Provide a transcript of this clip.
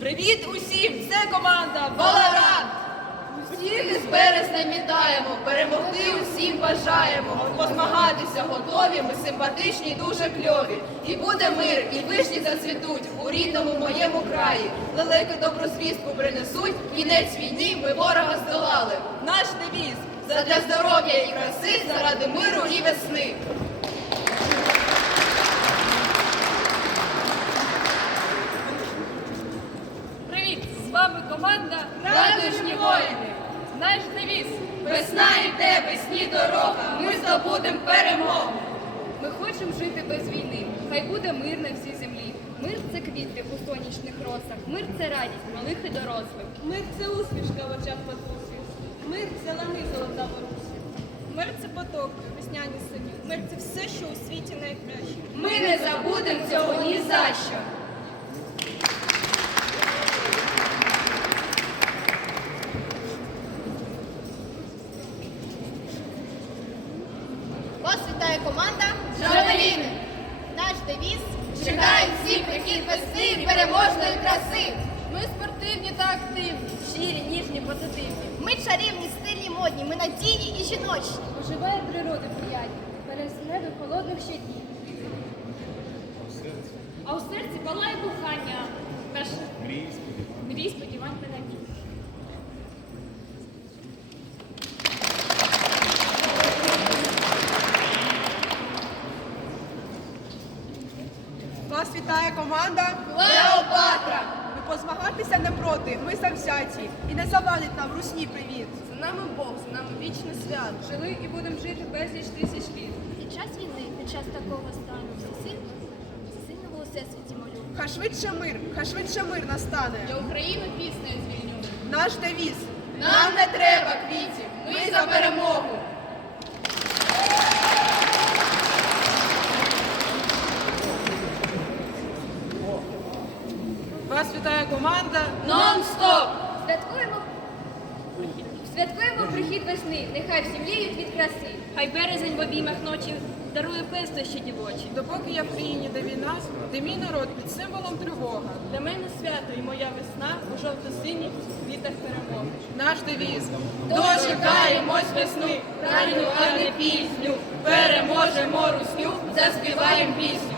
Привіт усім! Це команда Валорант! Усіх із березня вітаємо, перемогти усім бажаємо. Позмагатися готові, ми симпатичні, дуже кльові. І буде мир, і вишні зацвітуть у рідному моєму краї. Лелеки добру звістку принесуть, кінець війни ми ворога здолали. Наш девіз! Задля здоров'я і краси, заради миру і весни. Команда Радужні воїни. Наш девіз. Весна йде, весні дорога. Ми здобудем перемогу. Ми хочемо жити без війни. Хай буде мир на всій землі. Мир це квіти у сонячних росах. Мир це радість малих і дорослих. Мир це усмішка в очах матусі. Мир це лани золота в русі. Мир це поток, весняні сині. Мир це все, що у світі найкраще. Ми не забудемо цього ні за що. Вас вітає команда Жавеліни. Наш девіз Чекають всі прихід весни і переможної краси. Ми спортивні та активні, щирі, ніжні, позитивні. Ми чарівні, стильні, модні, ми надійні і жіночні. Оживає природи приятні, пересне до холодних щоднів. А у серці палає кохання. Наш мрій, сподівань та надій. Вас вітає команда. Клеопатра. Ми позмагатися не проти, ми завзяті. І не завадить нам русні привіт. За нами Бог, за нами вічне свято. Жили і будемо жити безліч тисяч літ. Під час війни, під час такого стану, всесильно, всесильного у всесвіті молю. Хай швидше мир, хай швидше мир настане. Я Україну піснею звільню. Наш девіз. Нам не треба квітів, ми за перемогу. Вас вітає команда. Нон-стоп! Святкуємо, святкуємо прихід весни, нехай всі мліють від краси. Хай березень в обіймах ночі дарує пестощі дівочі. Допоки я в країні, де війна, де мій народ під символом тривога. Для мене свято і моя весна у жовто-синіх квітах перемоги. Наш девіз. Дочекаємось весни, ранню, а не пісню. Переможемо русню, заспіваєм пісню.